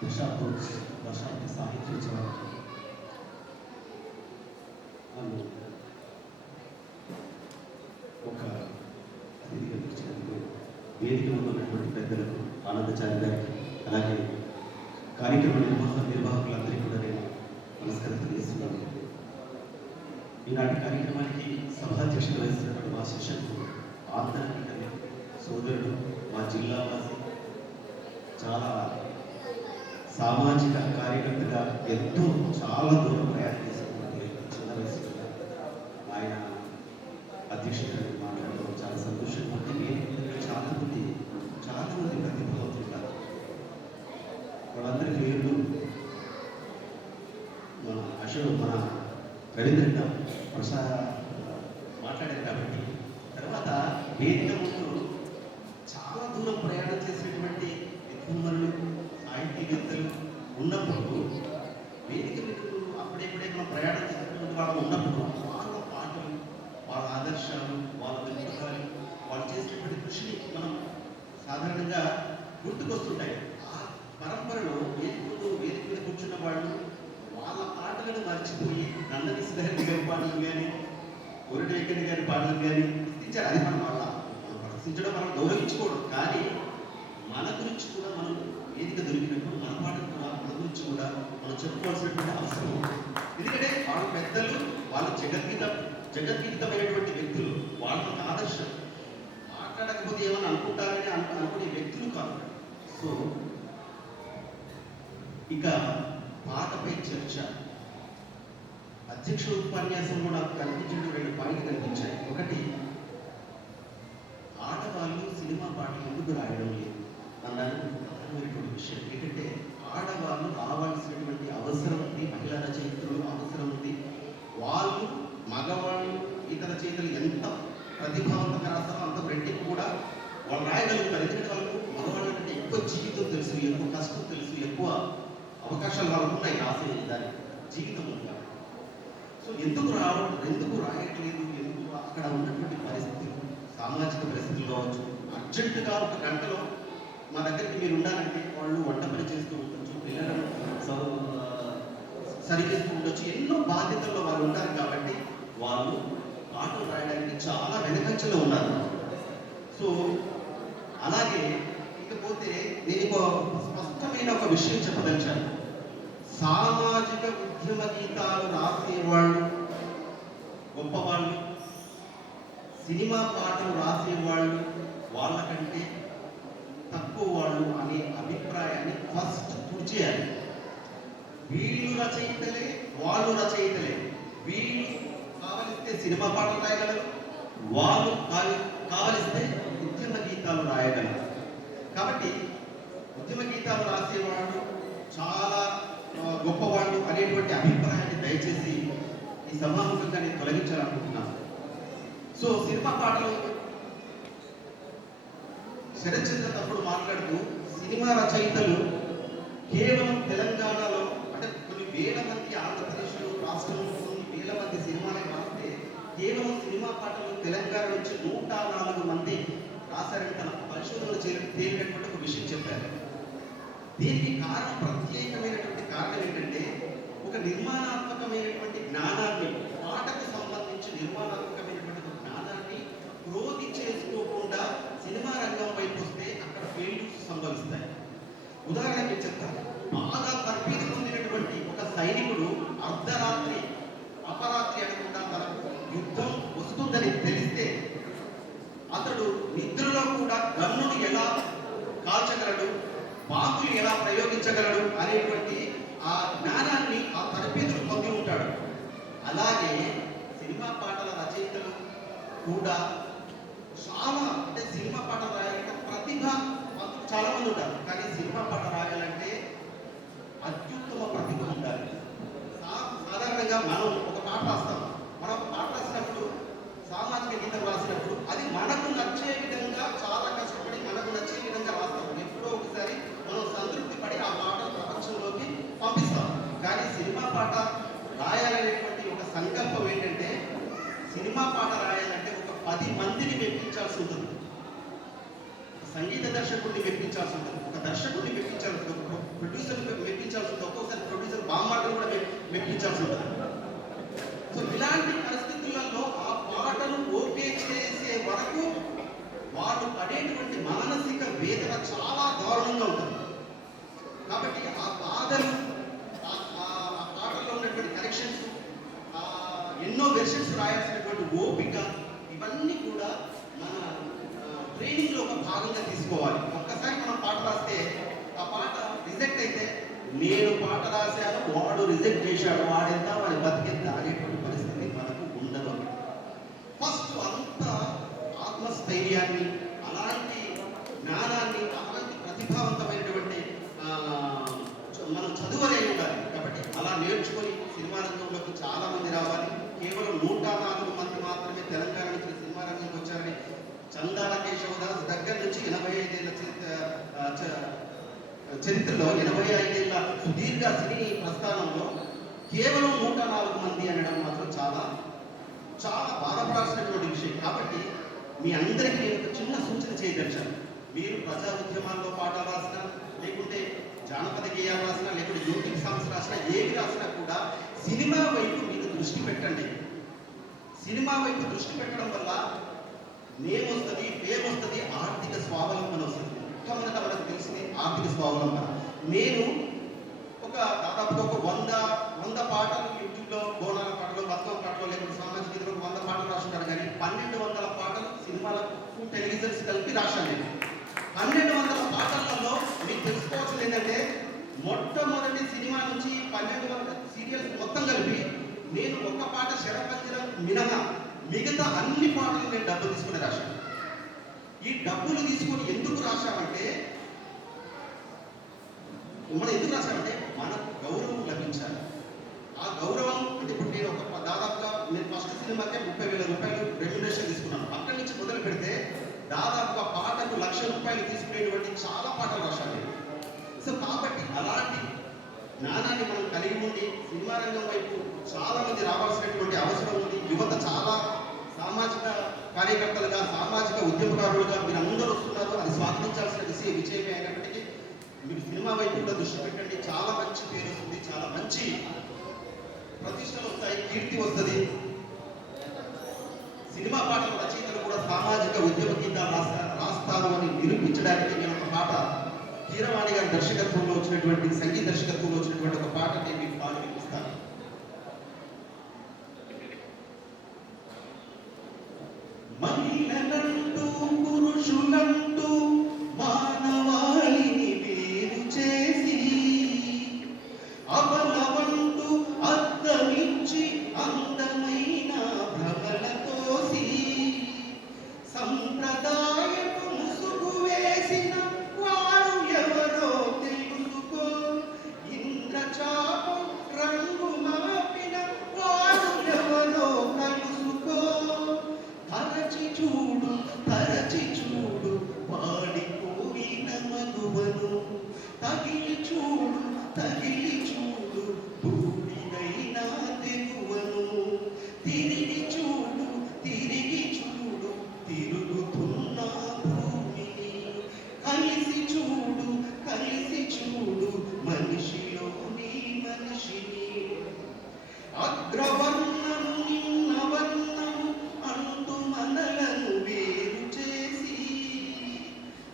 దశాబ్ద సాహిత్యోత్సవానికి నన్ను ఒక అతిథిగా పిలిచినందుకు వేదికలో ఉన్నటువంటి పెద్దలకు ఆనందచారి గారికి అలాగే కార్యక్రమ నిర్వాహకులందరికీ కూడా నేను నమస్కారం తెలియజేస్తున్నాను. ఈనాటి కార్యక్రమానికి సభాధ్యక్షత వహిస్తున్నటువంటి మా శిష్యుడు ఆంధ్ర సోదరుడు మా జిల్లా వాసి చాలా సామాజిక కార్యకర్తగా చాలా దూరం ప్రయాణం చేసినటువంటి చిన్న వయసులో ఆయన అధ్యక్షుడిగా మాట్లాడడం చాలా సంతోషంగా ఉంది. చాలా మంది ప్రతిభావంతున్నారు. వాళ్ళందరి పేర్లు మన అశోక్ మన రవీంద్ర మాట్లాడారు కాబట్టి తర్వాత వేదిక ముందు చాలా దూరం ప్రయాణం చేసినటువంటి విద్వాంసులు సాహితీవేత్తలు ఉన్నప్పుడు వేదిక మీద అప్పుడెప్పుడే మనం ప్రయాణం చేసినటువంటి వాళ్ళు ఉన్నప్పుడు వాళ్ళ పాటలు వాళ్ళ ఆదర్శాలు వాళ్ళ దృక్పథాలు వాళ్ళు చేసినటువంటి కృషిని మనం సాధారణంగా గుర్తుకొస్తుంటాయి. ఆ పరంపరలో వేదిక మీద కూర్చున్న వాళ్ళు వాళ్ళ పాటలను మర్చిపోయి నందని శ్రీహరి గారి పాటలు కానీ కోరిటేకరి గారి పాటలు కానీ గుర్తించారు. అది మనం ప్రశ్నించడం మనం గౌరవించుకోవడం, కానీ మన గురించి కూడా మనం వేదిక దొరికినప్పుడు మన పాటలు కూడా మన గురించి కూడా మనం చెప్పుకోవాల్సినటువంటి అవసరం ఉంది. ఎందుకంటే వాళ్ళ పెద్దలు వాళ్ళ జగద్గీతమైనటువంటి వ్యక్తులు, వాళ్ళకి ఆదర్శం. మాట్లాడకపోతే ఏమని అనుకుంటారని అనుకునే వ్యక్తులు కాదు. సో ఇక పాటపై చర్చ అధ్యక్ష ఉపన్యాసంలో నాకు కనిపించిన 2 పాయింట్లు కనిపించాయి. ఒకటి, ఆడవాళ్ళు సినిమా పాటలు ఎందుకు రాయడం లేదు అన్నటువంటి విషయం. ఏంటంటే ఆడవాళ్ళు రావాల్సినటువంటి అవసరం ఉంది, మహిళా రచయితలు అవసరం ఉంది. వాళ్ళు మగవాళ్ళు ఇతర రచయితలు ఎంత ప్రతిభావంతంగా రాస్తారో అంత రెట్టింపు కూడా వాళ్ళు రాయగలుగుతారు. ఎందుకంటే వాళ్ళకు మగవాళ్ళ కంటే ఎక్కువ జీవితం తెలుసు, ఎక్కువ కష్టం తెలుసు, ఎక్కువ అవకాశాలు వాళ్ళకు ఉన్నాయి రాసే దాని జీవితం ఉంది. సో ఎందుకు రాయట్లేదు, ఎందుకు అక్కడ ఉన్నటువంటి పరిస్థితులు, సామాజిక పరిస్థితులు కావచ్చు. అర్జెంటుగా 1 గంటలో మా దగ్గరికి మీరు ఉండాలంటే వాళ్ళు వంట పని చేస్తూ ఉండొచ్చు, పిల్లలను సరిచేస్తూ ఉండొచ్చు, ఎన్నో బాధ్యతల్లో వాళ్ళు ఉంటారు. కాబట్టి వాళ్ళు పాటలు రాయడానికి చాలా వెనకంచెలో ఉన్నారు. సో అలాగే ఇకపోతే నేను స్పష్టమైన ఒక విషయం చెప్పదలిచాను. సామాజిక ఉద్యమ గీతాలు రాసేవాళ్ళు గొప్పవాళ్ళు, సినిమా పాటలు రాసేవాళ్ళు వాళ్ళకంటే తక్కువ వాళ్ళు అనే అభిప్రాయాన్ని ఫస్ట్ తుడిచేయాలి. వీళ్ళు రచయితలే, వాళ్ళు రచయితలే. వీళ్ళు కావలిస్తే సినిమా పాటలు రాయగలరు, వాళ్ళు కావలిస్తే ఉద్యమ గీతాలు రాయగలరు. కాబట్టి ఉద్యమ గీతాలు రాసేవాళ్ళు చాలా గొప్పవాళ్ళు అనేటువంటి అభిప్రాయాన్ని దయచేసి ఈ సభాముఖంగా నేను తొలగించాలనుకుంటున్నాను. సో సినిమా పాటలు శరత్చంద్ర తప్పుడు మాట్లాడుతూ సినిమా రచయితలు కేవలం తెలంగాణలో అంటే కొన్ని వేల మంది, ఆంధ్రప్రదేశ్లో రాష్ట్రంలో కొన్ని వేల మంది సినిమాలకు రాస్తే కేవలం సినిమా పాటలు తెలంగాణ నుంచి 104 మంది రాశారని తన పరిశోధనలు తేలినటువంటి ఒక విషయం చెప్పారు. దీనికి ప్రత్యేకమైనటువంటి కారణం ఏంటంటే ఒక నిర్మాణాత్మకమైనటువంటి జ్ఞానాన్ని, పాటకు సంబంధించి నిర్మాణాత్మకమైనటువంటి జ్ఞానాన్ని క్రోధి చేసుకోకుండా సినిమా రంగం వైపు వస్తే అక్కడ ఫెయిల్యూర్స్ సంభవిస్తాయి. ఉదాహరణకి చెప్తాను. బాగా తర్ఫీదు పొందినటువంటి ఒక సైనికుడు అర్ధరాత్రి అపరాత్రి అనకుండా తనకు యుద్ధం వస్తుందని తెలిస్తే అతడు నిద్రలో కూడా గన్నును ఎలా కాల్చగలడు, బాంబులు ఎలా ప్రయోగించగలడు అనేటువంటి ఆ జ్ఞానాన్ని ఆ తరబేతులు పొంది ఉంటాడు. అలాగే సినిమా పాటల రచయితలు కూడా చాలా, అంటే సినిమా పాటలు రాయాలంటే ప్రతిభ చాలా మంది ఉంటారు, కానీ సినిమా పాట రాయాలంటే అత్యుత్తమ ప్రతిభ ఉండాలి. సాధారణంగా మనం ఒక పాట రాస్తాం. మనం ఒక పాట రాసినప్పుడు, సామాజిక గీతం రాసినప్పుడు అది మనకు నచ్చే విధంగా చాలా కష్టపడి మనకు నచ్చే విధంగా రాస్తాం. ఎప్పుడో ఒకసారి మనం సంతృప్తి పడి ఆ పాట ప్రపంచంలోకి పంపిస్తాం. కానీ సినిమా పాట రాయాలనేటువంటి ఒక సంకల్పం ఏంటంటే, సినిమా పాట రాయాలంటే ఒక 10 మందిని మెప్పించాల్సి ఉంటుంది. సంగీత దర్శకుడిని మెప్పించాల్సి ఉంటుంది, ఒక దర్శకుడిని మెప్పించాల్సి ఉంటుంది, ఒక ప్రొడ్యూసర్ని బాధలు, ఆ పాటల్లో ఉన్నటువంటి కరెక్షన్స్, ఎన్నో వెర్షన్స్ రాయాల్సినటువంటి ఓపిక, ఇవన్నీ కూడా మన ట్రైనింగ్లో ఒక భాగంగా తీసుకోవాలి. ఒక్కసారి మనం పాట రాస్తే ఆ పాట రిజెక్ట్ అయితే, నేను పాట రాశాను వాడు రిజెక్ట్ చేశాడు, వాడెంత వాడి బతికెంత అనేటువంటి పరిస్థితి మనకు ఉండదు. ఫస్ట్ అంత ఆత్మస్థైర్యాన్ని, అలాంటి జ్ఞానాన్ని, అలాంటి ప్రతిభావంతమైనటువంటి మనం చదువనే ఉండాలి. కాబట్టి అలా నేర్చుకొని సినిమా రంగంలోకి చాలా మంది రావాలి. కేవలం 104 మంది మాత్రమే తెలంగాణ నుంచి సినిమా రంగంలోకి వచ్చారని, చందాల కేశవదాస్ దగ్గర నుంచి 85 ఏళ్ళ చరిత్రలో 85 ఏళ్ళ సుదీర్ఘ సినీ ప్రస్థానంలో కేవలం 104 మంది అనడం మాత్రం చాలా చాలా బాధపడాల్సినటువంటి విషయం. కాబట్టి మీ అందరికీ నేను ఒక చిన్న సూచన చేయదలిచాను. మీరు ప్రజా ఉద్యమాల్లో పాటలు రాసినా, లేకుంటే జానపద గేయాలు రాసినా, లేకుంటే యూట్యూబ్ సాంగ్స్ రాసినా, ఏది రాసినా కూడా సినిమా వైపు మీరు దృష్టి పెట్టండి. సినిమా వైపు దృష్టి పెట్టడం వల్ల నేమ్ వస్తుంది, పేరు వస్తుంది, ఆర్థిక స్వావలంబన వస్తుంది. మొట్టమొదట మనకు తెలిసింది ఆర్థిక స్వావలంబన. నేను దాదాపుగా ఒక 100 పాటలు యూట్యూబ్లో, బోనాల పాటలు, బతుకమ్మ పాటలు, లేకుంటే సామాజిక విధులు 100 పాటలు రాసుకుంటారు. కానీ 1200 పాటలు సినిమాలకు, టెలివిజన్స్ కలిపి రాశాను నేను. 1200 పాటలలో మీకు తెలుసుకోవాల్సింది ఏంటంటే, మొట్టమొదటి సినిమా నుంచి 1200 సీరియల్స్ మొత్తం కలిపి నేను ఒక పాట శరపంజరం మినహా మిగతా అన్ని పాటలు నేను డబ్బులు తీసుకుని రాశాను. ఈ డబ్బులు తీసుకొని ఎందుకు రాశామంటే, మనకు గౌరవం లభించాలి. ఆ గౌరవం అంటే, ఇప్పుడు నేను దాదాపుగా నేను ఫస్ట్ సినిమాకే 30,000 రూపాయలు రెమ్యునరేషన్ తీసుకున్నాను. అక్కడి నుంచి మొదలు పెడితే దాదాపుగా పాటకు ₹1,00,000 తీసుకునేటువంటి చాలా పాటలు రాశాను నేను. సో కాబట్టి అలాంటి జ్ఞానాన్ని మనం కలిగి ఉండి సినిమా రంగం వైపు చాలా మంది రావాల్సినటువంటి అవసరం ఉంది. యువత చాలా సామాజిక కార్యకర్తలుగా, సామాజిక ఉద్యమకారులుగా మీరు అందరూ వస్తున్నారు. అది స్వాగతించాల్సిన విషయమే అయినప్పటికీ మీరు సినిమా వైపు కూడా దృష్టి పెట్టండి. చాలా మంచి పేరు వస్తుంది, చాలా మంచి ప్రతిష్టలు వస్తాయి, కీర్తి వస్తుంది. సినిమా పాటల రచయితలు కూడా సామాజిక ఉద్యమ గీతాలు రాస్తారు అని నిరూపించడానికి నేను ఒక పాట, కీరవాణి గారి దర్శకత్వంలో వచ్చినటువంటి, సంగీత దర్శకత్వంలో వచ్చినటువంటి ఒక పాట నేను మీకు పాట వినిపిస్తాను. మహిళలంటూ పురుషులంటూ మానవాళిని వేరు చేసి, అబలవంటూ అద్దమిచ్చి అందమైన భ్రమలతోసి, సంప్రదాయపు ముసుగు వేసిన వారు ఎవరో తెలుసుకో, ఇంద్రచాపం రంగు మాపిన వారు ఎవరో కలుసుకో. తరచి చూడు వాడిపోయిన మగువను, తగిలి చూడు బూడిదైన తెగువను, తిరిగి చూడు తిరుగుతున్న భూమిని, కలిసి చూడు మనిషిలోని మనిషిని. అగ్రవర్ణము నిన్నవర్ణము అంటూ మనలను వేరు చేసి,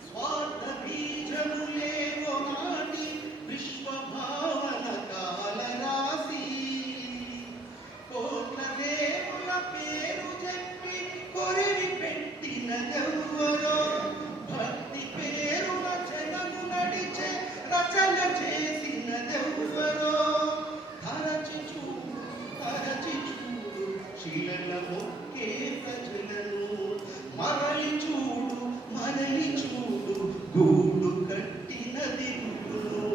స్వార్థ బీజములేవో నాటి విశ్వభావన కాల రాసి, కోట్ల దేవుల పేరు చెప్పి కొరివి పెట్టినదెవ్వరో, భక్తి పేరున జనము నడిచే రచన చేసినదెవ్వరో. తరచి చూడు శీలన మొక్కే ప్రజలను, మరలి చూడు గూడు కట్టిన దిగును.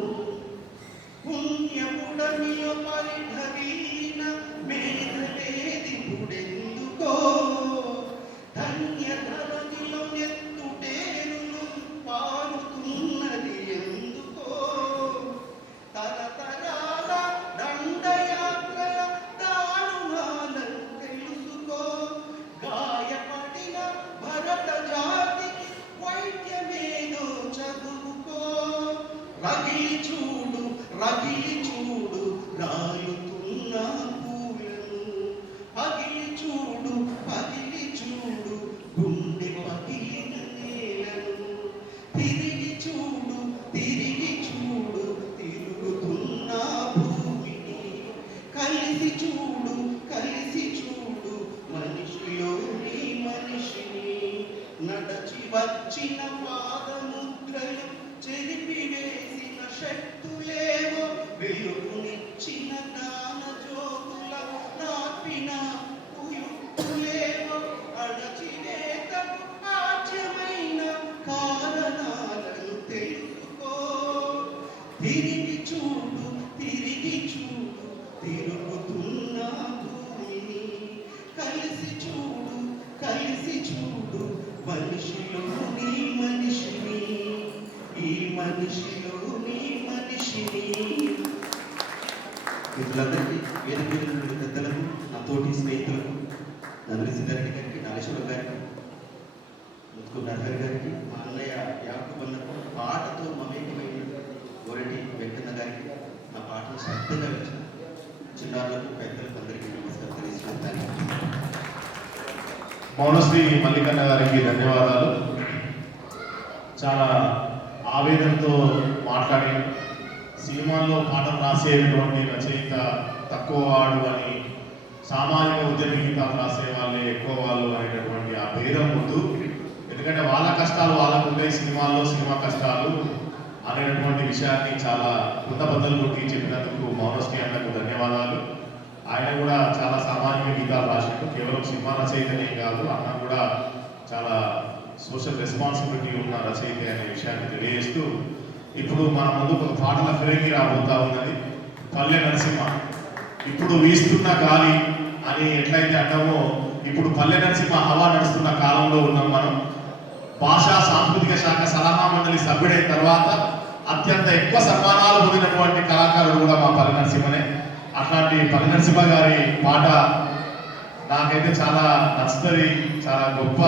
పుణ్యపుడమిలో పరిఢవీన మేధలేది పుడెందుకో, ధన్యధరనిలో నెత్తుటేరును పారుతున్నది ఎందుకో. తరతరాల దండయాత్రల దారుణాలను తెలుసుకో, గాయపడిన భరత జాతికి వైద్యమేదో చదువుకో. రగిలి చూడు రాలుతున్న పూలను, పగిలి చూడు గుండె పగిలిన నేలను, తిరిగి చూడు తిరుగుతున్న తిరిగి చూడు తిరిగి చూడు తిరుగుతున్న భూమిని, కలిసి చూడు మనిషిలోని మనిషిని, ఈ మనిషిలోని మనిషిని. మిత్రులందరికీ, వేదిక మీద ఉన్న పెద్దలకు, నా తోటి స్నేహితులకు, నలుగురి సిద్ధారెడ్డి గారికి, నాగేశ్వరం గారికి, ముత్తుకు నరహరి గారికి, మా అన్నయ్య యాకూబ్ అన్నకు, పాటతో మమేకమైన గోరెడ్డి వెంకన్న గారికి, నా పాటను శ్రద్ధగా వచ్చిన చిన్నారులకు, పెద్దలకు అందరికీ నమస్కారం తెలియజేస్తున్నాను. మౌనశ్రీ మల్లికన్న గారికి ధన్యవాదాలు. చాలా ఆవేదనతో మాట్లాడి సినిమాల్లో పాటలు రాసేటువంటి రచయిత తక్కువ వాడు అని, సామాజిక ఉద్యమ గీతాలు రాసే వాళ్ళే ఎక్కువ వాళ్ళు అనేటటువంటి ఆ భేదం ముందు, ఎందుకంటే వాళ్ళ కష్టాలు వాళ్ళకు ఉంటాయి సినిమాల్లో, సినిమా కష్టాలు అనేటటువంటి విషయాన్ని చాలా కుండబద్దలు కొట్టి చెప్పినందుకు మౌనశ్రీ అన్నకు ధన్యవాదాలు. ఆయన కూడా చాలా సామాజిక గీతాలు రాసినట్టు, కేవలం సినిమా రచయితనే కాదు, అన్న కూడా చాలా సోషల్ రెస్పాన్సిబిలిటీ ఉన్న రచయిత అనే విషయాన్ని తెలియజేస్తూ, ఇప్పుడు మన ముందు ఒక పాటల ఫిరంగి రాబోతా ఉన్నది, పల్లె నరసింహ. ఇప్పుడు వీస్తున్న గాలి అని ఎట్లయితే అంటామో, ఇప్పుడు పల్లె నరసింహ హవా నడుస్తున్న కాలంలో ఉన్నాం మనం. భాషా సాంస్కృతిక శాఖ సలహా మండలి సభ్యుడైన తర్వాత అత్యంత ఎక్కువ సన్మానాలు పొందినటువంటి కళాకారుడు కూడా మా పల్లె నరసింహనే. అట్లాంటి పల్లె నరసింహ గారి పాట నాకైతే చాలా నచ్చుతుంది. చాలా గొప్ప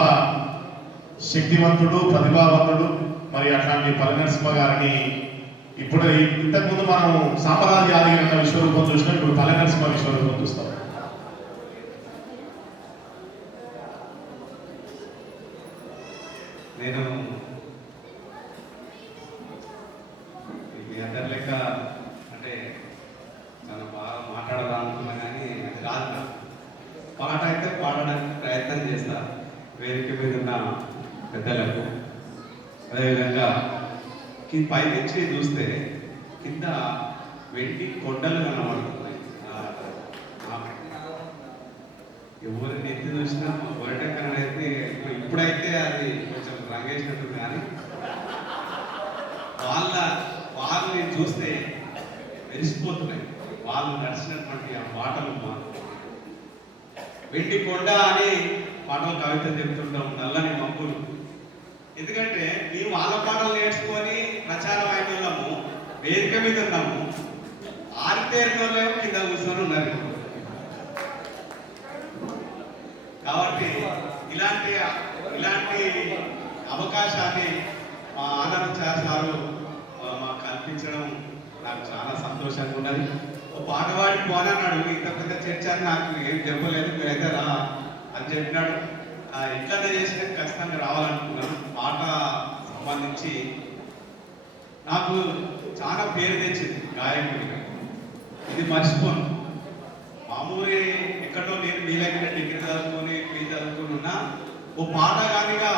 శక్తివంతుడు, ప్రతిభావంతుడు. మరి అట్లాంటి పల్లె నరసింహ గారిని ఇప్పుడు ఇంతకుముందు మనం సాంబరాజు యాదగిరి అన్న విశ్వరూపం చూసినాం, ఇప్పుడు పల్లె నరసింహ విశ్వరూపం చూస్తాం. నేను మీ అందరి లెక్క అంటే చాలా బాగా మాట్లాడాలనుకున్నా కానీ అది రాదు నాకు. పాట అయితే పాడడానికి ప్రయత్నం చేస్తా వేదిక మీద ఉన్న పెద్దలకు. అదేవిధంగా పైనుంచి చూస్తే కింద వెండి కొండలు కనబడుతున్నాయి. ఎవరిని ఎత్తి చూసినా గొరటెక్కన అయితే ఇప్పుడైతే అది కొంచెం రంగేసినట్టుంది, కానీ వాళ్ళని చూస్తే మెరిసిపోతున్నాయి. వాళ్ళు నడిచినటువంటి ఆ పాటలు వెండి కొండ అని పాటలు కవిత చెప్తుంటాం, నల్లని మబ్బులు. ఎందుకంటే మేము వాళ్ళ పాటలు నేర్చుకొని ప్రచారం అయిన వాళ్ళము, వేదిక మీద ఉన్నాము, ఆరితేరిన వాళ్ళేమో కింద కూర్చొని ఉన్నారు. కాబట్టి ఇలాంటి అవకాశాన్ని మా ఆనంద్ సారు మాకు కల్పించడం నాకు చాలా సంతోషంగా ఉన్నది. ఓ పాట పాడి పోనన్నాడు, ఇంత పెద్ద చర్చ అని నాకు ఏం చెప్పలేదు, మీరైతే రా అని చెప్పినాడు. ఎట్లా చేసిన ఖచ్చితంగా రావాలనుకున్నాను. పాట సంబంధించి నాకు చాలా పేరు తెచ్చింది గాయకుడిగా, ఇది మర్చిపోను. మామూలు ఎక్కడో నేను వీలైన డిగ్రీ చదువుకొని చదువుకుని ఉన్నా, ఓ పాటగానిగా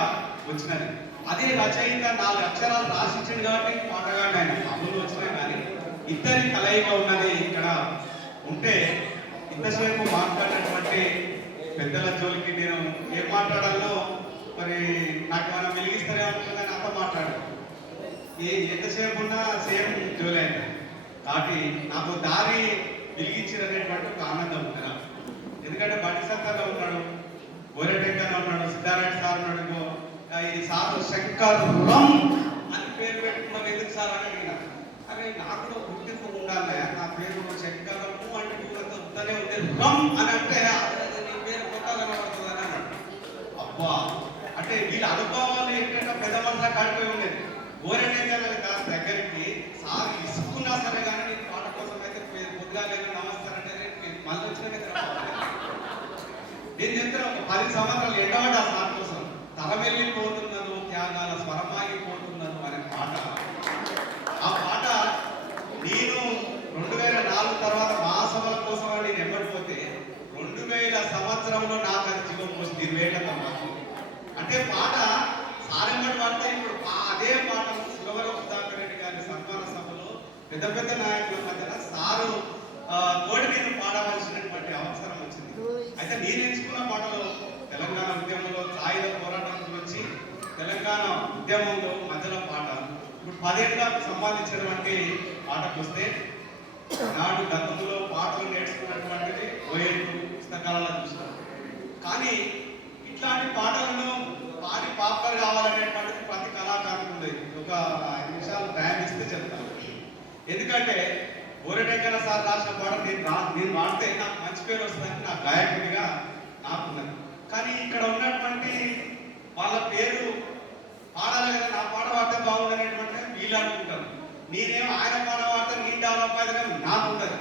వచ్చినది. అదే రచయిత 4 అక్షరాలు రాసిచ్చింది కాబట్టి పాటగాని ఆయన మామూలు వచ్చినా కానీ ఇద్దరి కలయిక ఉన్నది ఇక్కడ ఉంటే. ఇంతసేపు మాట్లాడినటువంటి పెద్దల జోలికి నేను ఏం మాట్లాడాలో మరి నాకు మనం వెలిగిస్తారే అనుకున్నా, అంత మాట్లాడాను. ఎంతసేపు ఉన్నా సేమ్ జోలి అయింది. కాబట్టి నాకు దారి వెలిగించినటువంటి ఒక ఆనందం ఉంది నాకు. ఎందుకంటే బండి సత్తాగా ఉన్నాడు, గోరెటెక్కన ఉన్నాడు, సిద్ధారెడ్డి సార్ ఉన్నాడు. ఇది సార్ శంకరం అని పేరు పెట్టుకున్నాను, ఎందుకు సార్ అని అడిగిన. కానీ నాకు కూడా గుర్తింపు ఉండాలి, నా పేరు శంకరము అంటే ఉంటనే ఉంది, రమ్ అని అంటే నీ పేరు కొత్తగా కనబడుతుంది అని అన్నాడు. అబ్బా అంటే వీళ్ళ అనుభవాలు ఏంటంటే పెద్ద మనసులా కాడిపోయి ఉండేది. గోరెటెక్కన దగ్గరికి సార్ ఇసుకున్నా సరే కానీ నేను పాట కోసం అయితే పొద్దుగా లేదు నమస్కారం అంటే మళ్ళీ వచ్చిన నేను చెప్తాను. ఒక 10 సంవత్సరాలు ఎండబడ్డా సార్ కోసం. తలమెల్లిపోతున్నదు త్యాగాల స్వరమాగిపోతున్నదు అనే పాట. ఆ పాట నేను 2004 తర్వాత మహాసభల కోసం నేను ఎంబడిపోతే 2000 సంవత్సరంలో నాకు అది జీవం పోసింది 20 ఏళ్ల తర్వాత. అంటే పాట సారెంబడి పాడితే ఇప్పుడు అదే పాట సురవరం సుధాకర్ రెడ్డి గారి సన్మాన సభలో పెద్ద పెద్ద నాయకుల మధ్యన సారు తోటి నేను పాడవలసినటువంటి అవసరం వచ్చింది. అయితే నేను ఎంచుకున్న పాటలో తెలంగాణ ఉద్యమంలో సాయుధ పోరాటం గురించి, తెలంగాణ ఉద్యమంలో మధ్యలో పాట ఇప్పుడు 10 ఏళ్ళకు సంబంధించినటువంటి పాటకు వస్తే నాడు గతంలో పాటలు నేర్చుకున్నటువంటిది ఓఎల్లు పుస్తకాలలో చూస్తాం. కానీ ఇట్లాంటి పాటలను పాడి పాపులర్ కావాలనేటువంటిది ప్రతి కళాకారులకు ఉంది. ఒక 5 నిమిషాలు టైం ఇస్తే చెప్తాను. ఎందుకంటే గోరెటెంకన్న సార్ రాసిన పాట నేను వాడితే నాకు మంచి పేరు వస్తుందని నా గాయకుడిగా నాకున్నది. కానీ ఇక్కడ ఉన్నటువంటి వాళ్ళ పేరు పాడాలి కదా, నా పాట వాడితే బాగుండనేటువంటి వీళ్ళు అనుకుంటారు. నేనేమో ఆయన పాట వాడితే నీ డెవలప్ అయితే నాకు ఉంటుంది.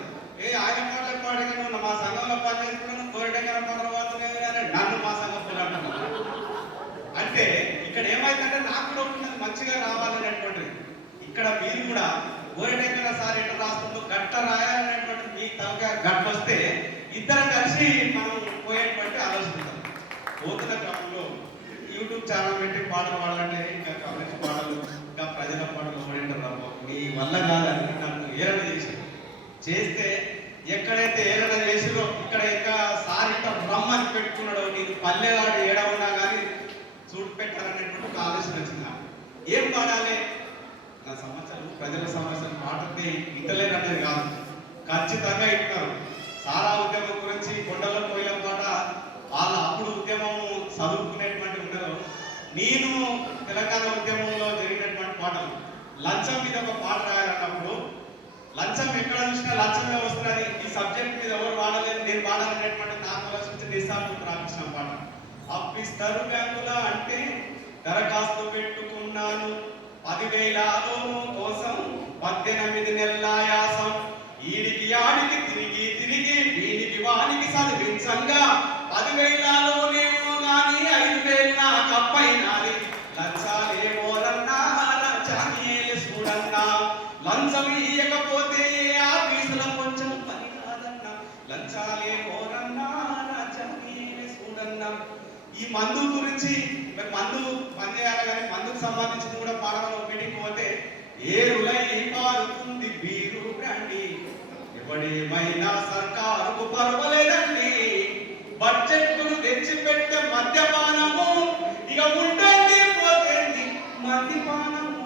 ఆయన పాటలు పాడిన మా సంఘంలో పని చేసుకున్నాను, గోరెటెంకన్న పాటలు వాడుతున్నాయి కానీ నన్ను మా సంఘం పిల్లలు అంటే ఇక్కడ ఏమైందంటే నాకు కూడా ఉంటుంది మంచిగా రావాలనేటువంటిది. ఇక్కడ మీరు కూడా గోరెటెంకన్న సార్ ఎట్లా రాస్తుందో గట్ట రాయాలనేటువంటి మీ తలకాయ గట్ట వస్తే ఇద్దరం కలిసి మనం పోయేటువంటి ఆలోచన. పోతున్న క్రమంలో యూట్యూబ్ ఛానల్ పెట్టి పాటలు పాడాలంటే ఇంకా కమ్యూనిస్ట్ పాటలు ఇంకా ప్రజల పాటలు ఓడింటారు. మీ వల్ల కాదని నన్ను ఏరణ చేస్తే ఎక్కడైతే ఏరణ చేసిరో ఇక్కడ ఇంకా సార్ ఇంకా బ్రహ్మని పెట్టుకున్నాడో నేను పల్లెవాడు ఏడవున్నా కానీ చూడు పెట్టాలనేటువంటి ఒక ఆలోచన వచ్చింది. ఏం పాడాలి, నా సమస్యలు ప్రజల సమస్యలు పాటతే ఇంటలేరు అనేది కాదు, ఖచ్చితంగా ఇంటారు. సారా ఉద్యమం గురించి కొండలో పోయిన పాట వాళ్ళ అప్పుడు ఉద్యమం చదువుకునేటువంటి ఉండదు. నేను తెలంగాణ ఉద్యమంలో జరిగినటువంటి పాటలు లంచం మీద ఒక పాట రాయాలన్నప్పుడు లంచం ఎక్కడ చూసినా లంచమే వస్తున్నది, ఈ సబ్జెక్ట్ మీద ఎవరు వాడలేదు, నేను వాడాలనేటువంటి నాకు ఆలోచించి నిశాంతం రాపించిన పాట. అప్పిస్తారు బ్యాంకుల అంటే దరఖాస్తు పెట్టుకున్నాను 10,000 లోను కోసం 18 నెలల యాసం, ఈడికి ఆడికి తిరిగి తిరిగి వీనికి వానికి చదివించంగా 10,000 లోనేమో గాని 5,000 నా కప్పైనాది, లంచాలేమోరన్నా లంచాన్ని చూడన్నా, లంచం ఇయ్యకపోతే ఆఫీసులో కొంచెం పని కాదన్నా, లంచాలేమోరన్నా లంచాన్ని చూడన్నా. ఈ మందు గురించి మందు పని చేయాలి కానీ మందుకు సంబంధించింది కూడా పాడవలో మీటింగ్ పోతే ఏరులై పారుతుంది బీరు బ్రాండి, ఎవడేమైనా సర్కారుకు పర్వాలేదండి, బడ్జెట్ను తెచ్చిపెట్టే మద్యపానము ఇక ఉంటుంది పోతుంది మద్యపానము.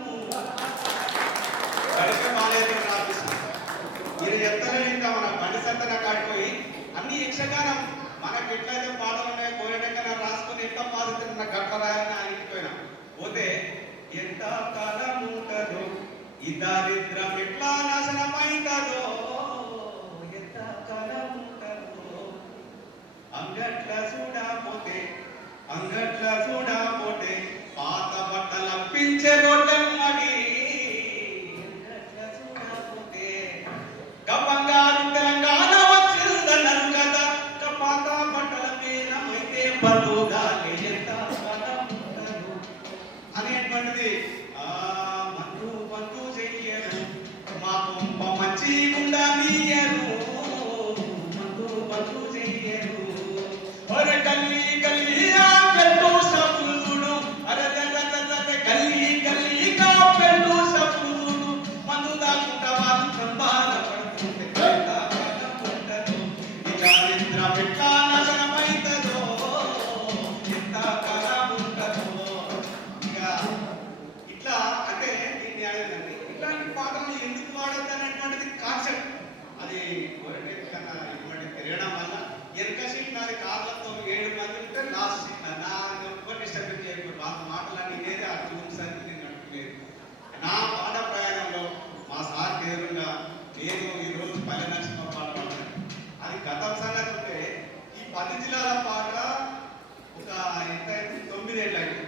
మీరు చెప్తానే ఇంకా మన బండి సత్తన కాడిపోయి అన్ని యక్షగానం మనకి ఎట్లయితే పాటలు ఉన్నాయో గోరెటెంకన్న రాసుకొని ఎంత పాదుతున్న గట్ల రాయాలని ఆయన ఇంటిపోయినా పోతే ఎంత కాలం ఉంటుందో ఈ దారిద్రం ఎట్లా నాశనమైందో, ఎంత కాలం ఉంటుందో అంగట్ల చూడపోతే పాత బట్టలు అప్పించే రోడ్లమ్మడి, చూడపోతే బంగారు తెలంగాణ వచ్చిందన్నారు కదా, పాత బట్టల పేరమైతే బలుగా ఎంత అనేటువంటిది. మందు బంధు చెయ్యరు మా కొంప మంచి గుండా నీయరు, మందు బంధు చెయ్యరు ఒరే గల్లీ గల్లీ ఆ పెట్టు సపులుడు, అరే గల్లీ గల్లీ కా పెట్టు సపులుడు, మందు దాకుంటా వాళ్ళు చంబాల పడుతుంటే ఉంటదో ఈ చారిత్ర పెట్టా నాశనమైతదో, ఎంత కాలం ఉంటదో. ఇక ఇట్లా అంటే దీన్ని అడగదండి ఇట్లాంటి పాటలు ఎందుకు వాడద్దు అనేటువంటిది కాన్సెప్ట్. అది గోరెటెంకన్న ఇటువంటి తిరగడం వల్ల వెనక సీట్ నాది కార్లతో 7 మంది ఉంటే లాస్ట్ సీట్ నా ఒక్కటి డిస్టర్బెన్స్ చేయకూడదు, వాళ్ళ మాటలన్నీ నేనే ఆ ట్యూన్స్ అని నేను నడుపులేదు. నా పాట ప్రయాణంలో మా సార్ పేరుగా నేను ఈరోజు పల్లె నరసింహ పాట పాడాను. అది గతం సంగతి ఉంటే ఈ 10 జిల్లాల పాట ఒక ఎంత 9 ఏళ్ళు అయింది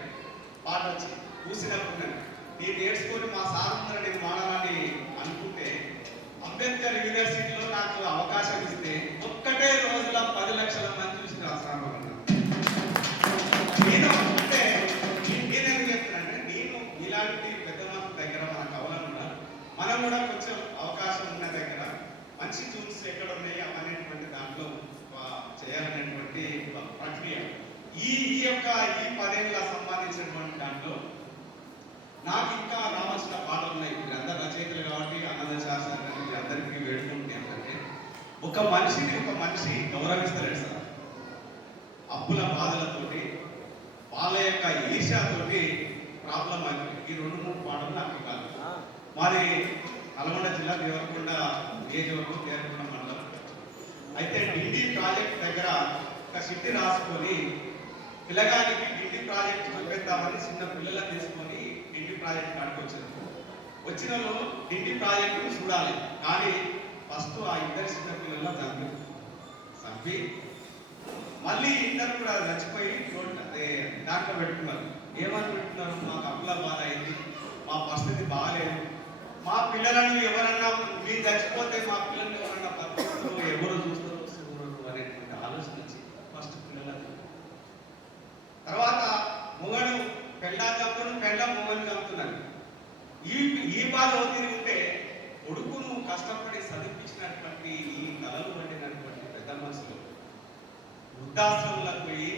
పాట వచ్చి కూసినప్పుడు నేను నేర్చుకొని మా సార్ ముందర నేను మాడాలని అనుకుంటే అంబేద్కర్ యూనివర్సిటీలో నాకు అవకాశం ఇస్తే ఒక్కటే రోజుల 10 లక్షల మంది చూసి రాస్తాను. నేను అంటే నేనేం చెప్తున్నానంటే నేను ఇలాంటి పెద్ద మంది దగ్గర మన కవలను ఉన్నారు, మనం కూడా కొంచెం అవకాశం ఉన్న దగ్గర మంచి టూల్స్ ఎక్కడ ఉన్నాయి అనేటువంటి దాంట్లో చేయాలనేటువంటి ప్రక్రియ. ఈ యొక్క 10 ఏళ్ళ సంబంధించినటువంటి దాంట్లో నాకు ఇంకా రావాల్సిన పాటలు ఉన్నాయి. మీరందరూ రచయితలు కాబట్టి అన్నద శాస్త్రాన్ని మీరందరికీ వేడుకుంటే ఏంటంటే ఒక మనిషి గౌరవిస్తాడు సార్. అప్పుల బాధలతోటి వాళ్ళ యొక్క ఈర్ష్యతోటి ప్రాబ్లం అయిపోయింది. ఈ 2-3 పాటలు నాకు కాదు. మాది నల్గొండ జిల్లా దేవరకొండ నియోజకవర్గం దేవరకొండ మండలం. అయితే డిండి ప్రాజెక్ట్ దగ్గర ఒక చిట్టి రాసుకొని పిల్లగానికి డిండి ప్రాజెక్ట్ చూపెద్దామని చిన్న పిల్లలను తీసుకొని డిండి ప్రాజెక్ట్ కాడికి వచ్చారు. వచ్చిన వాళ్ళు డిండి ప్రాజెక్టును చూడాలి, కానీ ఫస్ట్ ఆ ఇద్దరు చిన్న పిల్లల్లో చంపి మళ్ళీ ఇద్దరు కూడా చచ్చిపోయి దాంట్లో పెట్టుకున్నారు. ఏమని పెట్టుకున్నారు? మాకు అప్పుల బాధ అయింది, మా పరిస్థితి బాగాలేదు, మా పిల్లలను ఎవరన్నా మీరు చచ్చిపోతే మా పిల్లల్ని ఎవరన్నా పట్టుకుంటారు, ఎవరు చూస్తారు చూడరు అనేటువంటి ఆలోచన వచ్చి ఫస్ట్ పిల్లలకు. తర్వాత మొగడు పెళ్ళా చంపును, పెళ్ళ మొగని చంపుతున్నారు. ఈ బాధ తిరిగి ఉంటే కొడుకును కష్టపడి చదివించినటువంటి ఈ కళలు పట్టినటువంటి పెద్ద మనుషులు వృద్ధాశ్రమంలోకి పోయి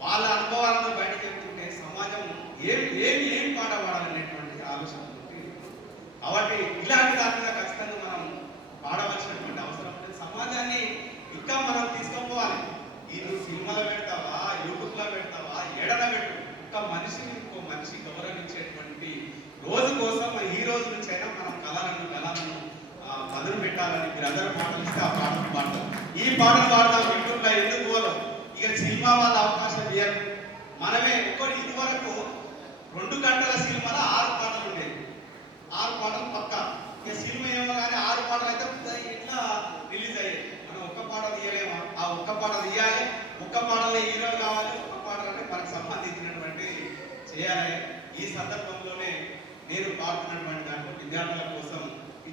వాళ్ళ అనుభవాలను బయట చెప్తుంటే సమాజం ఏం పాట పాడాలనేటువంటి ఆలోచన ఉంటుంది. కాబట్టి ఇలాంటి దాని మీద ఖచ్చితంగా మనం పాడవలసినటువంటి అవసరం ఉంటుంది. సమాజాన్ని ఇంకా మనం తీసుకుపోవాలి. ఈ నువ్వు సినిమాలో పెడతావా, యూట్యూబ్లో పెడతావా, ఏడన పెట్టు. ఒక మనిషిని ఇంకో మనిషి గౌరవించేటువంటి రోజు కోసం ఈ రోజు నుంచి అయినా మనం కళలను పదును పెట్టాలని మీరందరూ పాటలు ఇస్తే ఆ పాటలు పాడతాం. ఈ పాటలు పాడతాం యూట్యూబ్లో ఎందుకు పోదాం? ఇక సినిమా వాళ్ళ అవకాశం ఇయ్యరు. మనమే ఇదివరకు 2 గంటల సినిమాలో 6 పాటలు ఉండేవి. 6 పాటలు పక్క. ఇక సినిమా ఏమో కానీ 6 పాటలు అయితే ఇట్లా రిలీజ్ అయ్యాయి. మనం ఒక్క పాట తీయలేమా? ఆ ఒక్క పాట తీయాలి, ఒక్క పాటలో హీరో కావాలి, ఒక్క పాటలోనే మనకు సంబంధించినటువంటి చేయాలి. ఈ సందర్భంలోనే నేను పాడుతున్నటువంటి దాంట్లో విద్యార్థుల కోసం ఈ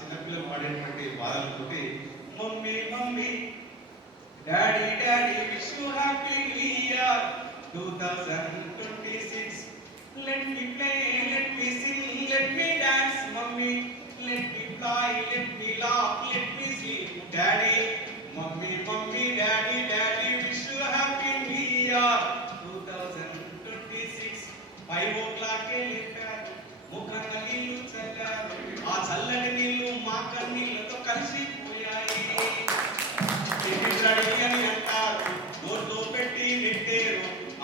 చిన్నపిల్లలు పడేటువంటి బాధలతోటి mummy mummy daddy daddy wish you happy new year 2026 let me play let me sing let me dance mummy let me fly let me laugh let me sleep daddy mummy mummy daddy daddy wish you happy new year 2026 5 o'clock లేపారు ముఖన నీళ్లు చల్లారు ఆ చల్లటి నీళ్లు మా కన్నీళ్లతో కలిసిపోయాయి అని అంటారు నోట్లో పెట్టి నెట్టేరు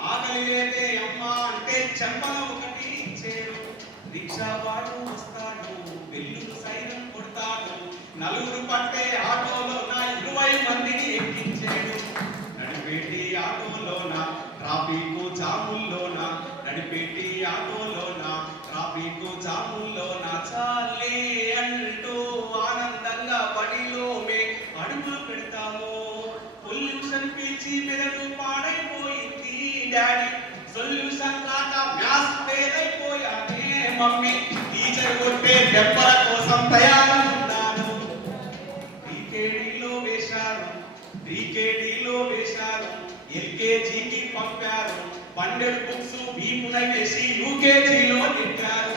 ఆకలి లేదే అమ్మా అంటే చెంపల ఒకటి ఇచ్చేరు రిక్షా వాడు వస్తాడు వెల్లుడు సైరం కొడతాడు నలుగురు పట్టే ఆటోలో నా 20 మందిని ఎక్కించాడు నడిపేటి ఆటోలోన ట్రాఫిక్ జాముల్లోన నడిపేటి ఆటోలోన ట్రాఫిక్ జాముల్లోన చాలే అంటూ ఆనందంగా బడిలో అడుగులు పెడతాము పొల్యూషన్ పీచి మెదడు పాడైపోయింది డాడీ సొల్యూషన్ రాక మ్యాథ్స్ పేరైపోయానే మమ్మీ టీచర్ కొట్టే దెబ్బల కోసం తయారవుతున్నాను రీకేడీలో వేశారు ఎల్కేజీకి పంపారు బండెడ్ బుక్స్ వీపున వేసి యూకేజీలో నింపారు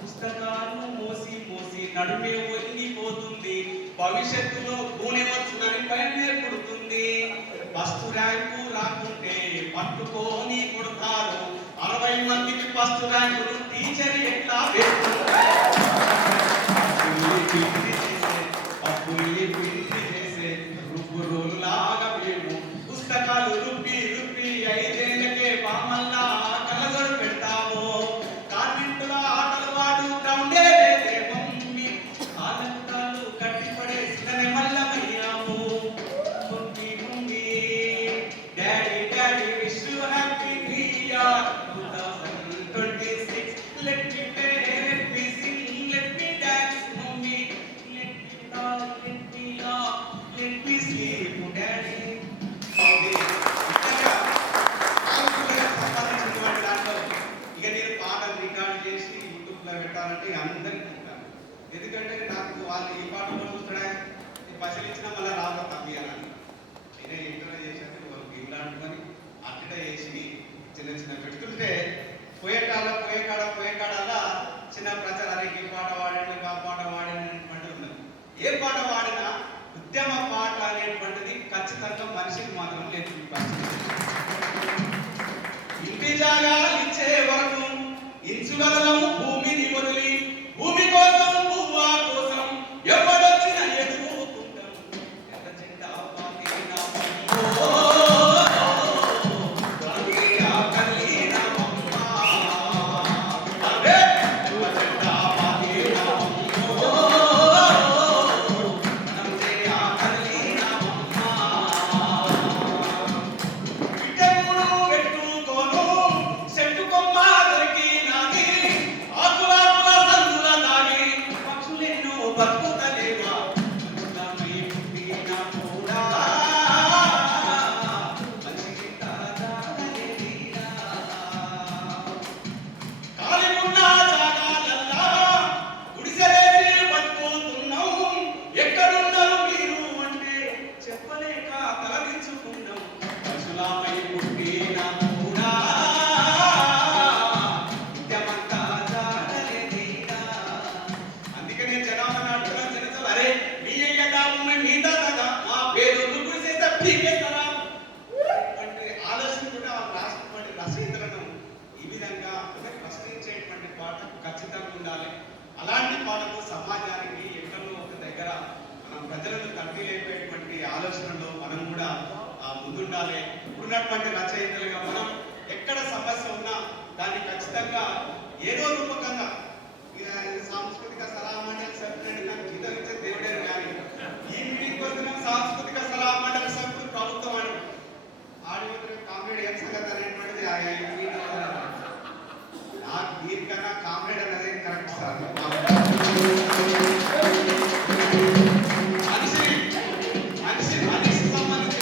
పుస్తకాలు మోసి నడుమే ఒరిగిపోతుంది భవిష్యత్తులో కూలి వచ్చునని భయమే పుడుతుంది ఫస్ట్ ర్యాంకు రాకుంటే పట్టుకొని కొడతారు 60 మందికి ఫస్ట్ ర్యాంకును టీచర్ ఎట్లా చేసే రుబ్బురులాగా మేము పుస్తకాలు రుబ్బి 5 ఏళ్లకే బామల్లా కలగడు పెడతాము కాన్వెంటుల ఆటలు వాడు గ్రౌండే మమ్మీ ఆనందాలు కట్టిపడేసిననే మల్లమయ్యాము mummy daddy daddy wish you happy new year 2026 let me play let me sing let me dance mummy let me talk let me laugh let me sleep daddy ఇక నేను పాటలు రికార్డ్ చేసి యూట్యూబ్లో పెట్టాలంటే అందరికీ ఉంటాను. ఎందుకంటే నాకు వాళ్ళు ఈ పాటలో చూస్తాడా పసిలిచ్చిన మళ్ళీ రాబో తమ్మి అని నేనే ఇంటర్వ్యూ చేశాను వాళ్ళకి ఇలాంటివని అట్ట చేసి చిన్న పెడుతుంటే పోయేకాడల్లా చిన్న ప్రచారానికి ఈ పాట వాడండి ఆ పాట వాడండి అనేటువంటిది ఉన్నది. ఏ పాట వాడినా ఉద్యమ పాట అనేటువంటిది ఖచ్చితంగా మనిషికి మాత్రం లేదు. ఇంటి జాగాలు ఇచ్చే వరకు ఇంచుగలము భూమిని వదిలి భూమి కోసం భూమా కోసం ఎవడొచ్చిన ఎదుర్కొంటాం ఎంత చెడ్డ పాకిన ఆలోచనలో మనం కూడా ముందుండాలి. ఇప్పుడున్నటువంటి రచయితలుగా మనం ఎక్కడ సమస్య ఉన్నా దాన్ని ఖచ్చితంగా ఏదో రూపకంగా సాంస్కృతిక సలహా మండలి సభ్యులని నాకు జీతం ఇచ్చే దేవుడే కానీ ఈ మీటింగ్ వస్తున్న సాంస్కృతిక సలహా మండలి సభ్యులు ప్రభుత్వం అని ఆడిపోతున్న కామ్రేడ్ ఏం సంగతి అనేటువంటిది నాకు దీనికన్నా కామ్రేడ్ అన్నది కరెక్ట్ సార్. మనిషి సంబంధించి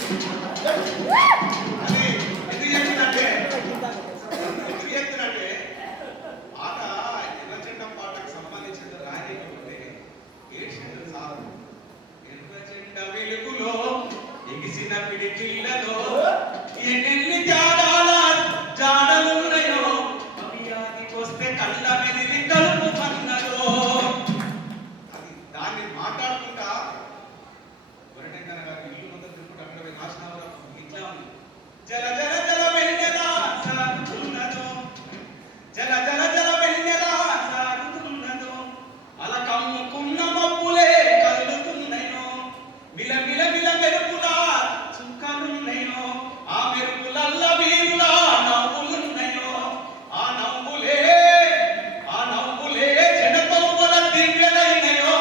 అది ఎందుకు చెప్తున్నట్టే పాట ఎర్రజెండ పాటకు సంబంధించిన రాయకపోతే ఏడ్చింది సార్. ఎర్రజెండ వెలుగులో ఎగిసిన పిడికిళ్ళలో ఎన్నెన్ని త్యాగాల జాడలున్నాయో అవియాదికొస్తే కళ్ళ మెదిలి కలుపు మన్నదో. అది దాన్ని మాట్లాడుకుంటా వరటెంకన గారు ఇల్లు మొత్తం తిరుగుతూ అక్కడ రాసినవారు ఇట్లా ఉంది. జల జల జల వెన్నెలా సాగుతున్నదో, జల జల జల వెన్నెలా సాగుతున్నదో, అల కమ్ముకున్న మబ్బులే కదులుతున్నాయో, మిల మిల మిల మెరుపులా చుక్కలున్నాయో, ఆ మెరుపులల్ల వీరులా నవ్వులున్నాయో, ఆ నవ్వులే జనతోముల దివ్యలైనయో,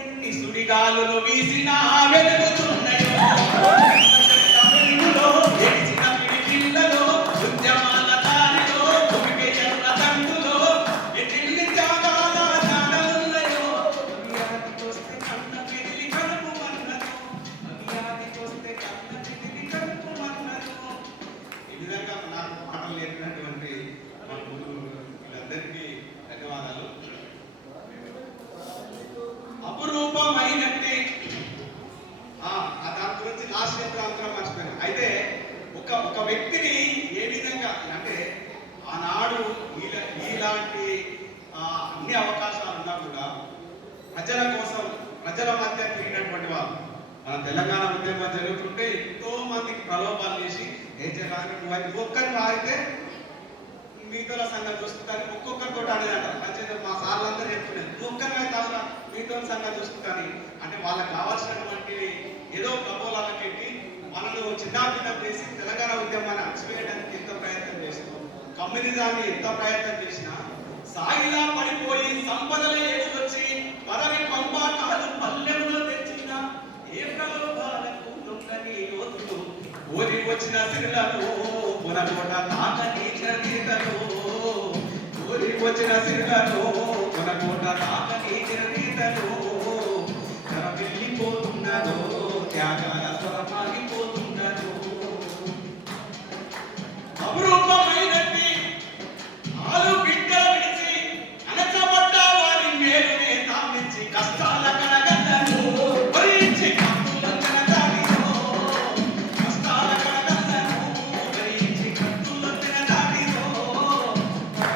ఎన్ని సుడిగాలులు వీసినా వెలుగుతున్నాయో. వెలుగులో ఎగిసిన పిడికిళ్ళలో ఉద్యమాల దారిలో భూమికి ఎర్ర దండులో ఎన్ని త్యాగాల జాడలున్నాయో, అవియాదికొస్తే కన్న మెదిలి కలుపు మన్నదో, అవియాదికొస్తే కన్న మెదిలి కలుపు మన్నదో. ఈ విధంగా నాకు మాటలు నేర్పినటువంటి మా గురువు వీళ్ళందరికీ ధన్యవాదాలు. అపురూపమైనట్టి దాని గురించి లాస్ట్ ఎప్పుడు అందరం మర్చిపోయాను. అయితే ఒక వ్యక్తిని ఏ విధంగా అంటే ఆనాడు ఇలాంటి అన్ని అవకాశాలు ఉన్నా కూడా ప్రజల కోసం ప్రజల మధ్య తిరిగినటువంటి వాళ్ళు మన తెలంగాణ ఉద్యమం జరుగుతుంటే ఎంతో మందికి ప్రలోభాలు చేసి ఏం చేయాలి ఒక్కరిని ఆగితే మీతో సంగతి చూసుకుంటాను ఒక్కొక్కరితో అనేది అంటారు. మంచిగా మా సార్లు అందరూ చెప్తున్నారు ఒక్కరిని తాగుతా మీతో సంగతి చూసుకుంటాను అంటే వాళ్ళకి కావాల్సినటువంటి ఏదో ప్రబోధాలకెట్టి మనను చిన్నాభిన్నం చేసి తెలంగాణ ఉద్యమాన్ని అణచివేయడానికి ఎంత ప్రయత్నం చేసినా కమ్యూనిజాన్ని ఎంత ప్రయత్నం చేసినా సాగిలా పడిపోయి సంపదలే ఎదురొచ్చి పదవి పంపాకాలు పల్లెంలో తెచ్చిన ఏ ప్రలోభాలకు దొంగని యోధులు ఓరి వచ్చిన సిరులను కొనగోట తాకని జనీతలు ఓరి వచ్చిన సిరులను కొనగోట తాకని జనీతలు తన వెళ్ళిపోతున్నదో త్యాగాల స్వరమాగిపోతున్నదో. అపురూపమైనట్టి ఆలు బిడ్డలు విడిచి అణచబడ్డ వారి మేలునే తామించి కష్టాల కడగద్దను భరించి కత్తులంచన దాడిలో, కష్టాల కడగద్దను భరించి కత్తులంచన దాడిలో,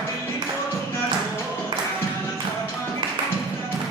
వెళ్ళిపోతున్నదో త్యాగాల స్వరమాగిపోతున్నదో.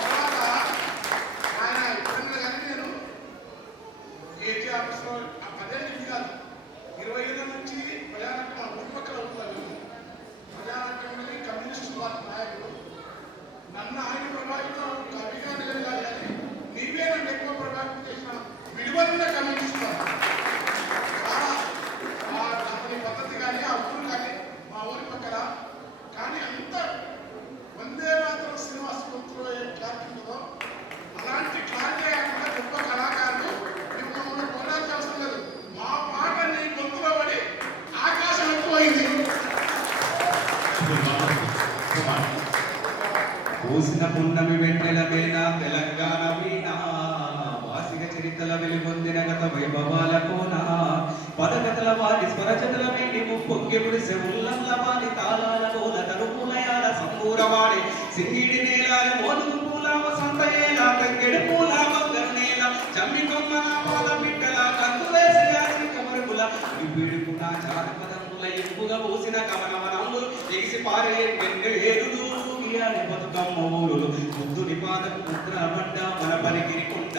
తర్వాత ఆయన ఎప్పుడన్నా కానీ నేను ఏజీ ఆఫీస్లో ఆ 10 ఏళ్ళ నుంచి కాదు 20 ఏళ్ళ నుంచి ప్రజానాట్యం మా ఊరి పక్కన అవుతారు. ప్రజానాట్యంలోని కమ్యూనిస్ట్ పార్టీ నాయకుడు నన్ను ఆయన ప్రభావితం కవిగా నిజం కాదు కానీ నీవే నన్ను ఎక్కువ ప్రభావితం చేసిన విలువలున్న కమ్యూనిస్ట్ పార్టీ. అతని పద్ధతి కానీ ఆ ఊరు కానీ మా ఊరి పక్కన కానీ అంత వందే మాత్రం సినిమా స్ఫూర్తిలో ఏ క్లారిటీ ఉంటుందో అలాంటి క్లారిటీ కాకుండా గొప్ప కళాకారులు మిమ్మల్ని కొనాల్సిన అవసరం లేదు. మా పాట నీ గొంతులో పడి ఆకాశం ఎక్కువైంది. పూసిన పున్నమి వెన్నెల మేన తెలంగాణ వీణ వాసిక చరిత్రల వెలుగొందిన గత వైభవాల కోన పదగతల వారి స్వరచతుల మేటి ముప్పొంగిపుడి సెవుల్లల్ల వారి తాళాల కోన తరుపులయాల సంబూరవాడి సింగిడి నేలాల మోదుగు పూల వసంత ఏల తంగెడు పూల బంగారు నేల చమ్మి కొమ్మన పాల బిడ్డల కందులేసి యాచి కమరుకుల విడుకున్న జానపదముల ఎంపుగా పూసిన కమనమనములు ఎగిసి పారే వెన్నెలేరులు గియాని బతుకమ్మ ఊరులు బుద్ధుని పాదకు ముద్ర పడ్డ మన పరిగిరి కొండ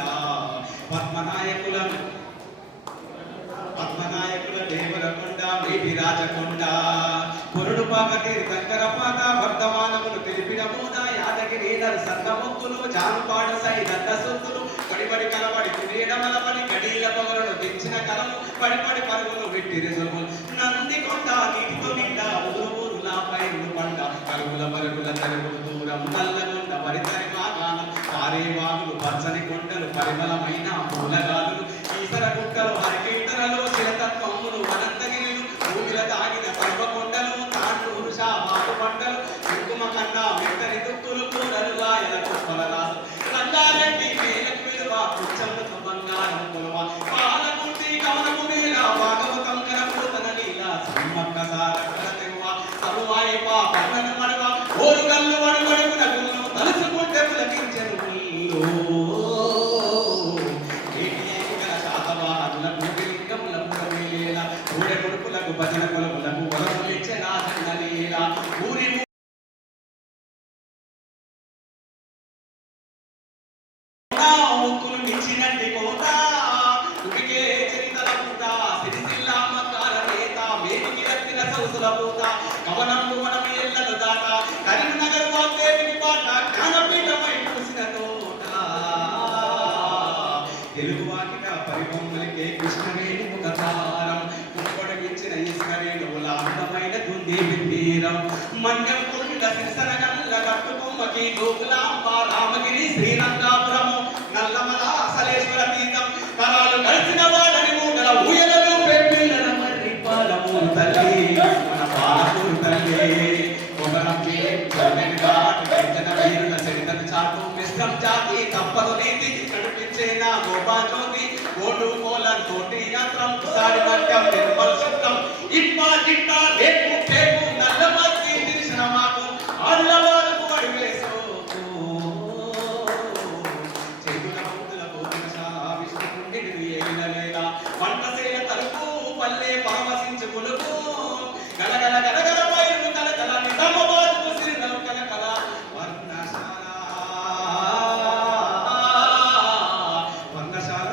పద్మనాయకుల దేవరకొండ మేటి రాజకొండ పొరుడు పాకటి తంకరపాత వర్ధమానములు తెలిపిన మూన యాదగిరి సన్న మొక్కులు జానుపాడు సై దండ సొత్తులు పడిపడి కలబడి తినేడమలబడి గడీల పొగలను తెచ్చిన కలము పడిపడి పరుగులు వెట్టి రిజులు నంది కొండ నీటితో నిండా ఊరు నా పైరులు పండ కలుగుల పరుగుల తరుగులు దూరం నల్లగొండ వరితరి మాగానం పారే వాగులు పచ్చని కొండలు పరిమళమైన పూలగాలులు ఈసర కుక్కలు హరికీర్తనలు శిలతత్వములు అనంతగిరులు భూమిల తాగిన పర్వకొండలు తాండూరు షాబాటు పంటలు కుంకుమ కన్నా మెత్తని దుక్కులు కూరలు గాయల కుప్పల రాసు రంగారెడ్డి మేలకు విలువ పుచ్చముతో బంగారం కొలువ పాలకుర్తి కవనము మీద భాగవతం కరపూతన నీల సమ్మక్క సారక్కల తెగువ సరువాయి పాపన మడవ ఓరుగల్లు వడుగడుగున గుళ్ళు తలుసుకుంటే పులకించెను భజన కొలములకు వరములిచ్చే నాదన్నలీల ఊరి ముక్కులు మించినట్టి కోత ఉడికే చరితల పూత సిరిసిల్ల మక్కాల నేత మేటికి రత్తిన సౌసుల పూత కవనంబు మనం ఎల్లలు దాట కరీంనగర్ వాగ్దేవికి పాట జ్ఞానపీఠమై పూసిన తోట తెలుగు వాకిట పరిబొమ్మలకే కృష్ణవేణి ముఖతారం పొడగించిన ఇసుకరేణువుల అందమైన దుందేవి తీరం మన్యం కొండ సిరిసన గల్ల కట్టుకొమ్మకి గోకులాంబ రామగిరి శ్రీరంగాపురము నల్లమల అసలేశ్వర తీర్థం తరాలు కలిసిన వాడని మూడల ఊయలలు పెళ్ళిళ్ళ మర్రి పాలమూరు తల్లి మన పాలమూరు తల్లి కొమరంపి ఘాట్ పెంచన వీరుల చరితను చాటు మిశ్రం జాతి తప్పదు నీతి నడిపించే నా గోపాజ్యోతి కోటు కోలం తోటి యంత్రం సాడి మధ్యం నిర్మల్ శబ్దం ఇప్ప జిట్ట రేపు టేపు నల్ల మత్తి తెలిసిన మాకు అల్లవాలకు అడివేసోకు చేతుల ముందుల భోజనశాల విష్ణుకుండి ఏలిన లేల పంటసేల తలుపు పల్లె పరవశించు కొలుపు గలగల గలగల పైరును కలకల నిజామాబాద్కు సిరిదలు కలకల వర్ణశాల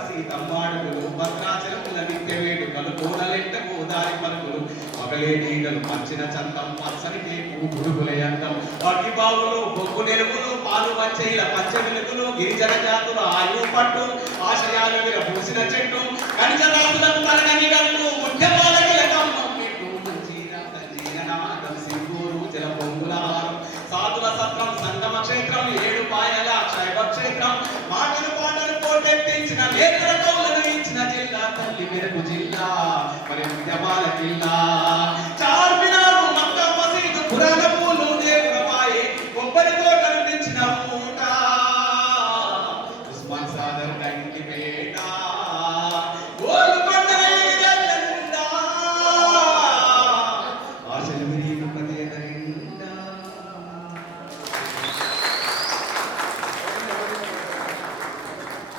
సీతమ్మాడుగులు భద్రాచలముల నిత్య వేడుకలు కూడలెంట గోదారి పలుకులు మగలేడీగలు మంచిన చందం పచ్చని కేపు గుడుగుల యంత్రం అగ్గి బావులు బొగ్గు నెరువులు పాలు వచ్చేల పంచ వెలుగులు గిరిజన జాతుల ఆయువు పట్టు ఆశయాలు విరపూసిన చెట్టు కనిజ రాసులకు తరగని గల్లు ముఖ్యపాల కిలకమ్మం పెట్టు మంజీర సంజీరనాదం సింగూరు జల పొంగులారు సాధుల సత్రం సంగమ క్షేత్రం ఏడు పాయల శైవ క్షేత్రం మాటలు పాటలు పోటెత్తించిన నేత్ర కౌలను ఇచ్చిన జిల్లా తల్లి మెరుగు జిల్లా మరి ఉద్యమాల జిల్లా చార్మినారు మక్కా మసీదు పురాణ పూలు దేవుడవాయి కొబ్బరి తోటలు తెచ్చిన పూట ఉస్మాన్ సాగర్ గంటి పేట గోల్కొండ నిండా ఆశలు విరిగి ప్రదేశ నిండా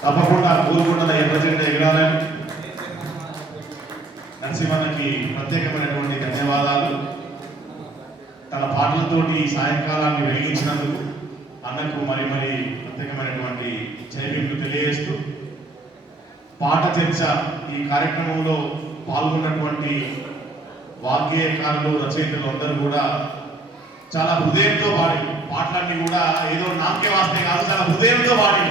తప్పకుండా గోల్కొండల ఎర్రజెండా ఎగరాలని నరసింహన్నకి ప్రత్యేకమైనటువంటి ధన్యవాదాలు. తన పాటలతోటి ఈ సాయంకాలాన్ని వెలిగించినందుకు అన్నకు మరి మరి ప్రత్యేకమైనటువంటి జైవ్యంను తెలియజేస్తూ పాట చర్చ ఈ కార్యక్రమంలో పాల్గొన్నటువంటి వాగ్గేయకారులు రచయితలు అందరూ కూడా చాలా హృదయంతో పాడి పాటలన్నీ కూడా ఏదో నామకే వాస్తే కాదు, చాలా హృదయంతో పాడి